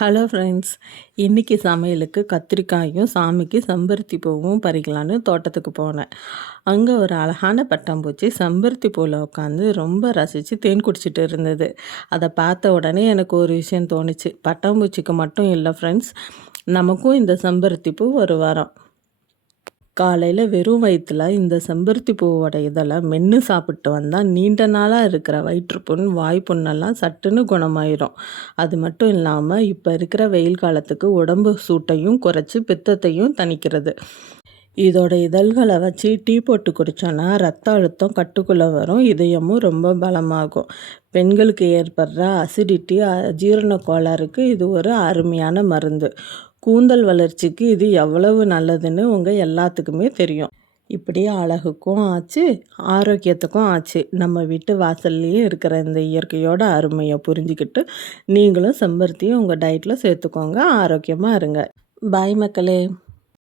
Hello friends, இன்றைக்கி சமையலுக்கு கத்திரிக்காயும் சாமிக்கு செம்பருத்தி பூவும் பறிக்கலான்னு தோட்டத்துக்கு போனேன். அங்கே ஒரு அழகான பட்டாம்பூச்சி செம்பருத்தி பூவில் உட்காந்து ரொம்ப ரசித்து தேன் குடிச்சிட்டு இருந்தது. அதை பார்த்த உடனே எனக்கு ஒரு விஷயம் தோணுச்சு. பட்டாம்பூச்சிக்கு மட்டும் இல்லை ஃப்ரெண்ட்ஸ், நமக்கும் இந்த செம்பருத்தி பூ ஒரு வரம். காலையில் வெறும் வயிற்றில் இந்த செம்பருத்தி பூவோட இதழை மென்று சாப்பிட்டு வந்தால் நீண்ட நாளாக இருக்கிற வயிற்றுப்புண் வாய்ப்புண்ணெல்லாம் சட்டுன்னு குணமாயிரும். அது மட்டும் இல்லாமல் இப்போ இருக்கிற வெயில் காலத்துக்கு உடம்பு சூட்டையும் குறைச்சி பித்தத்தையும் தணிக்கிறது. இதோட இதழ்களை வச்சு டீ போட்டு குடித்தோன்னா ரத்த அழுத்தம் கட்டுக்குள்ளே வரும், இதயமும் ரொம்ப பலமாகும். பெண்களுக்கு ஏற்படுற அசிடிட்டி அஜீரண கோளாறுக்கு இது ஒரு அருமையான மருந்து. கூந்தல் வளர்ச்சிக்கு இது எவ்வளவு நல்லதுன்னு உங்கள் எல்லாத்துக்குமே தெரியும். இப்படி அழகுக்கும் ஆச்சு, ஆரோக்கியத்துக்கும் ஆச்சு. நம்ம வீட்டு வாசல்லையே இருக்கிற இந்த இயற்கையோட அருமையை புரிஞ்சுக்கிட்டு நீங்களும் செம்பருத்தியும் உங்கள் டயட்டில் சேர்த்துக்கோங்க. ஆரோக்கியமாக இருங்க. பாய் மக்களே.